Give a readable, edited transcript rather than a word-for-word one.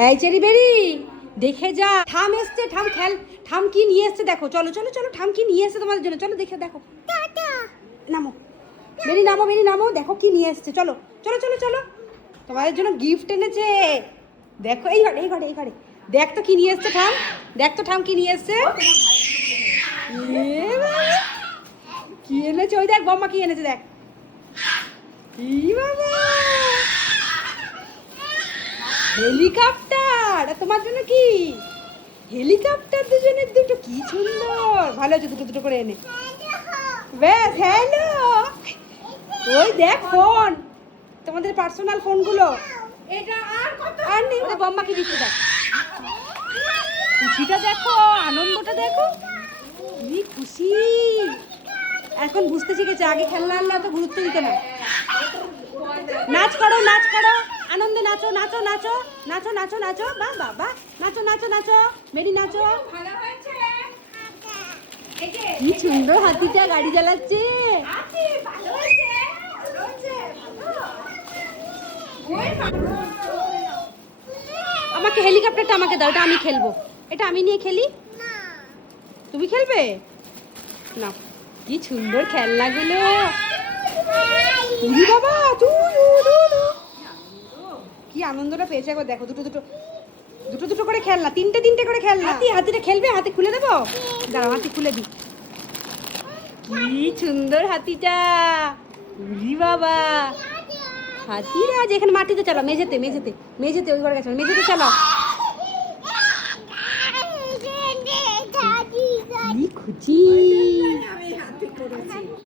এই cherry berry, দেখে যা, ঠাম এসছে, ঠাম খেল, ঠাম কি নিয়ে এসছে দেখো, চলো চলো চলো, ঠাম কি নিয়ে এসছে তোমাদের জন্য, চলো দেখে দেখো। নামো বেরি, নামো বেরি, নামো, দেখো কি নিয়ে এসছে, চলো চলো চলো চলো, তোমাদের জন্য গিফট এনেছে। দেখো এই ঘরে এই ঘরে এই ঘরে, দেখ তো কি নিয়ে এসছে ঠাম, দেখ তো ঠাম কি নিয়ে এসছে। এ বাবা, কি এনেছে, ওই দেখ বম্মা কি এনেছে দেখ। ই বাবা, হেলিকপ্টার। আর তোমার জন্য কি হেলিকপ্টার, দুজনের দুটো, কি সুন্দর, ভালো হচ্ছে দুটো দুটো করে এনে। ব্যাস, হ্যালো, ওই দেখ ফোন, তোমাদের পার্সোনাল ফোনগুলো। এটা আর নেই, ওদের বম্মাকে দিতে দেখ। খুশিটা দেখো, আনন্দটা দেখো, কি খুশি। এখন বুঝতে শিখেছে, আগে খেলনা আনলে অত গুরুত্ব দিতে না। নাচ করো, নাচ করো, আনন্দে নাচো নাচো নাচো নাচো নাচো নাচো, বা বাবা, নাচো নাচো নাচো, মেরি নাচো। কি সুন্দর হাতিটা গাড়ি চালাচ্ছে। আমাকে হেলিকপ্টারটা আমাকে দাও, এটা আমি খেলবো, এটা আমি নিয়ে খেলি। তুমি খেলবে না? কি সুন্দর খেলনাগুলো। উরি বাবা, কি আনন্দটা পেয়েছে একবার দেখো, দুটো দুটো দুটো দুটো করে খেলনা, তিনটে তিনটে করে খেলনা। হাতি, হাতিটা খেলবে, হাতি খুলে দেবো, দাঁড়াও হাতি খুলে দিই। কি সুন্দর হাতিটা, উরি বাবা। হাতিরা যেখানে মাটিতে চালাও, মেঝেতে মেঝেতে মেঝেতে, ওই ঘরে গেছে, মেঝেতে চালাও। কি খুশি।